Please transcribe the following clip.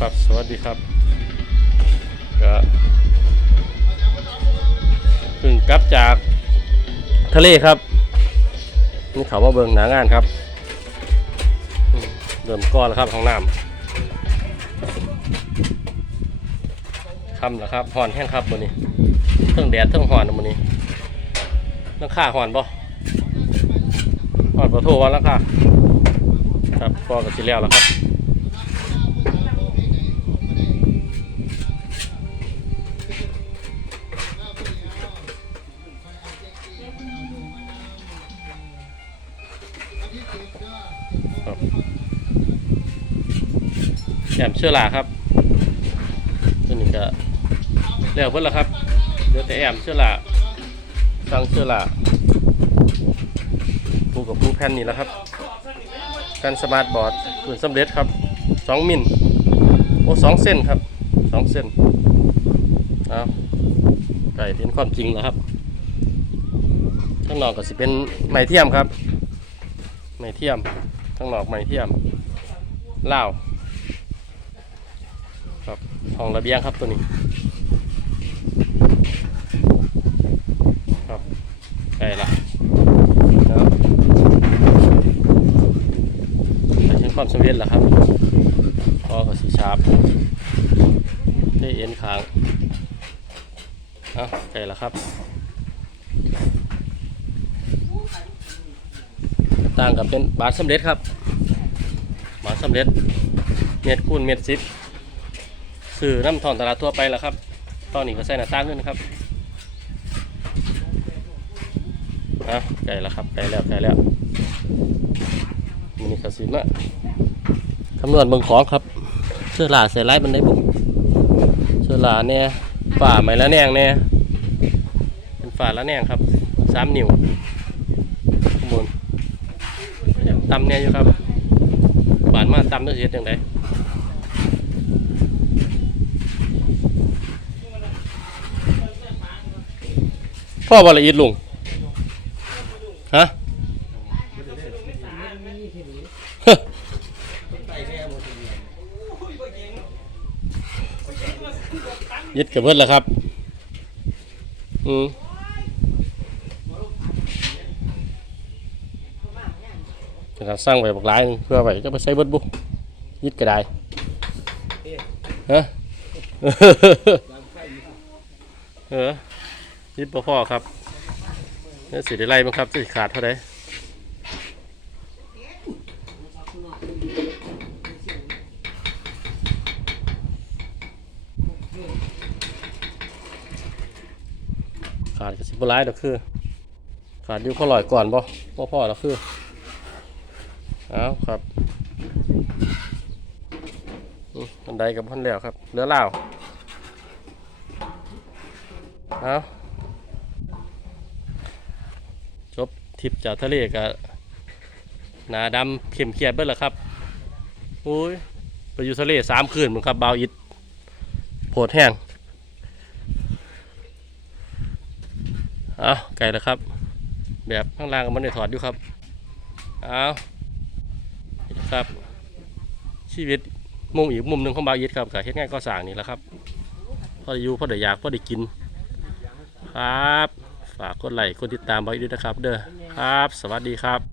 ครับ สวัสดีครับก็เพิ่งกลับจากทะเลครับ นี่เขาว่าเบิงหนางานครับเริ่มก้อนแล้วครับห้องน้ำค่ำแล้วครับหอนแห้งครับวันนี้เทั้งแดดเทั้งหอนวันนี้นังค่าหอนบ่หอนประโทวันแล้วค่ะครับก็กับสิแล้วแล้วครับ ครับแอมเชื่อลาครับตัวนี้ก็แล้วเพิ่นละครับเดี๋ยวแต่แอมเชื่อลาสั่งเชื่อลาผูกกับผูแผ่นนี่แล้วครับแผ่นสมาร์ทบอร์ดคืนสำเร็จครับ2มิลโอ้สองเส้นครับสองเส้นเอาไก่เป็นความจริงแล้วครับข้างนอกก็สิเป็นไม้เทียมครับ ไม้เทียมข้างนอกไม้เทียมเล่าครับห้องระเบียงครับตัวนี้ครับใกล้ละแล้วแต่ถึงความสำเร็จแล้วครับพอกับสีชาร์ปได้เอ็นค้างเอาใกล้ล้วครับ ต่างกับเป็นบาทสำเร็จครับ บาทสำเร็จ เม็ดคูณเม็ดซิปสื่อน้ำทอนตลาดทั่วไปแล้วครับ ตอนนี้ก็ใส่หน้าต่างด้วยนะครับอะไก่แล้วครับไก่แล้วไก่แล้วมันนี่กสิมาคำนวณเบิ่งของครับ เสื้อลาใส่ไล่มันได้บุกเสื้อลาเนี่ยฝ่าไหมละแนงเนี่ยเป็นฝ่าละแนงครับสามนิ้ว ตำเนี่ยอยู่ครับหวานมาตำต้องเสียจังไดพ่อบอละเอียดลุงฮะยึดกับเบิดแล้วครับ อืมะสร้างไว้บักหลายหนึ่งเพื่อไว้จะไปใช้เบิดบุยึดก็ได้ฮะเออยึดบ่พอครับนี่สิได้ไล่บ้างครับสิขาดเท่าไหร่ขาดก็สิบหลายดอกคือ ขาดอยู่พอลอยก่อนบ่บ่พอแล้วคือ เอาครับอันใดกับพันแล้วครับเหลือเหล่าเอาจบทิปจากทะเลกับหนาดำเข้มเขียดเบิดแล้วครับโอ้ยไปอยู่ทะเลสามคืนเหมือนครับเบาอิดโผดแห้งเอาไก่แล้วครับ แบบข้างล่างก็มันได้ถอดอยู่ครับเอา ครับ ชีวิตมุมอีกมุมหนึ่งของบาวยิดครับกับเฮ็ดง่ายก็สร้างนี่แหละครับพอได้อยู่พอได้อยากพอได้กิน ครับ ฝากกดไลค์กดติดตามบาวยิดด้วยนะครับ เด้อครับ สวัสดีครับ